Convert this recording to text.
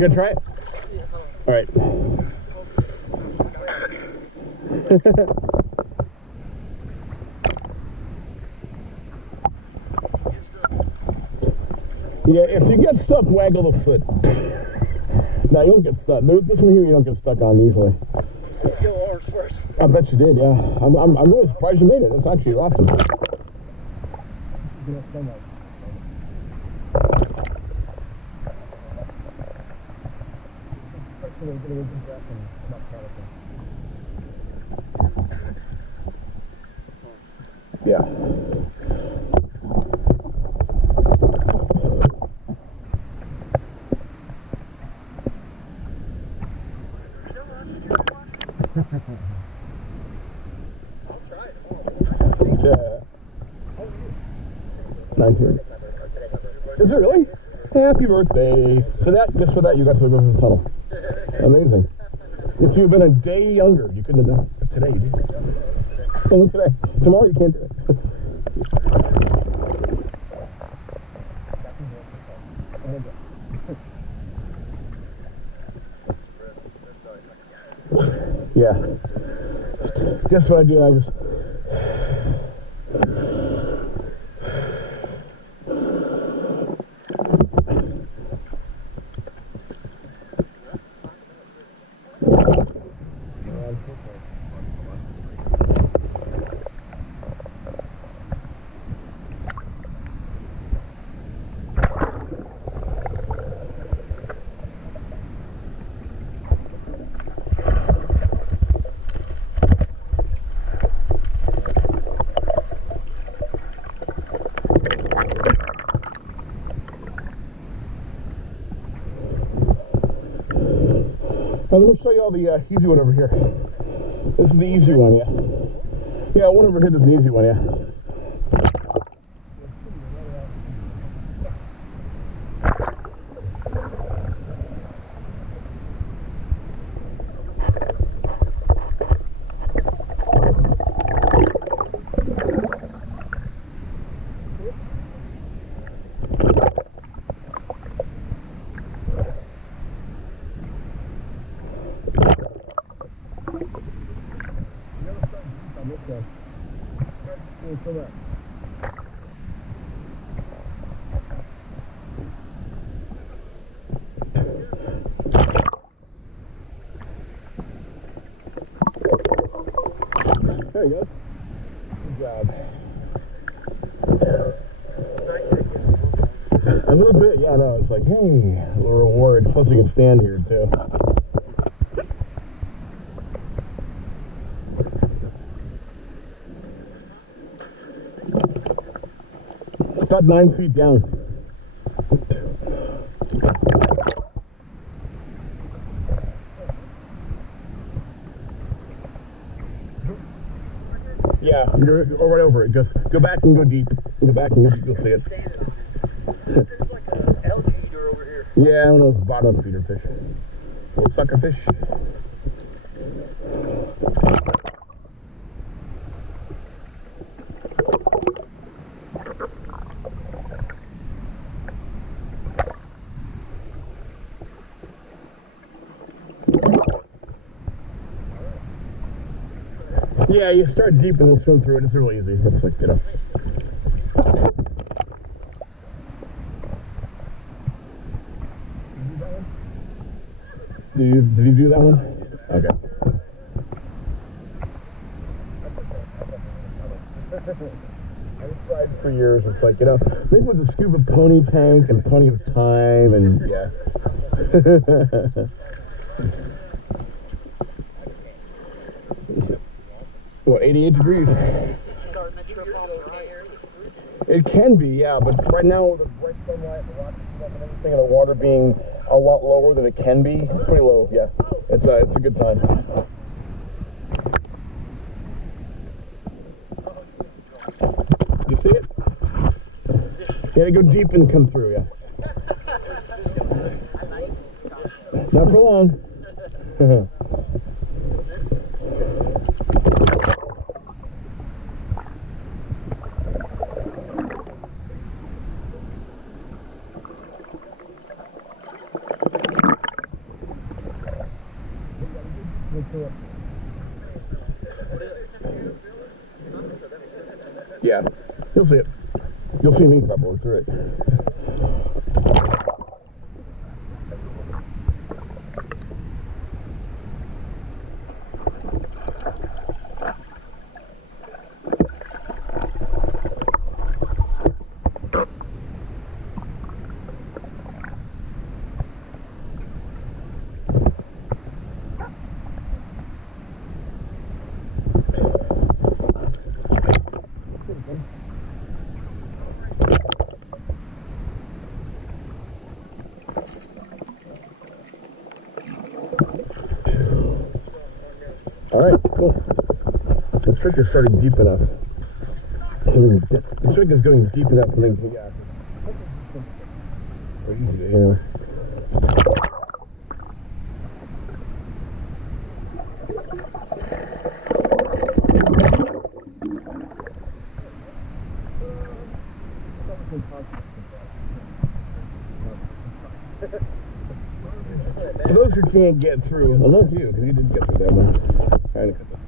You gonna try it? All right. Yeah, if you get stuck, waggle the foot. No, you don't get stuck. This one here, you don't get stuck on usually. Kill ours first. I bet you did, yeah. I'm really surprised you made it. That's actually awesome. Yeah. Yeah. 19. Is it really? Happy birthday. For that, just for that, you got to go through the tunnel. Amazing. If you'd been a day younger, you couldn't have done it. Today, you did. Only today. Tomorrow, you can't do it. Yeah. Guess what I do? I just... Now let me show you all the easy one over here. This is the easy one, yeah. Yeah, one over here, this is an easy one, yeah. There you go. Good job. A little bit, yeah, no, it's like, hey, a little reward. Plus you can stand here too. It's about 9 feet down. Yeah, you're right over it. Just go back and go deep. Go back and go deep. You'll see it. There's like an algae eater over here. Yeah, one of those bottom feeder fish. Little sucker fish. Yeah, you start deep and then swim through it. It's real easy. It's like, you know. Did you do that one? Okay. I've tried for years. It's like, you know, maybe with a scuba pony tank and plenty of time and yeah. What, 88 degrees? It can be, yeah, but right now with the bright sunlight, the rocks and everything, and the water being a lot lower than it can be, it's pretty low, yeah. It's a good time. You see it? You gotta go deep and come through, yeah. Not for long. Yeah, you'll see it. You'll see me probably through it. All right, cool. The trick is starting deep enough. So we can dip. The trick is going deep enough and then yeah. So easy to handle. For those who can't get through, I love you because you didn't get through that one. Trying to cut this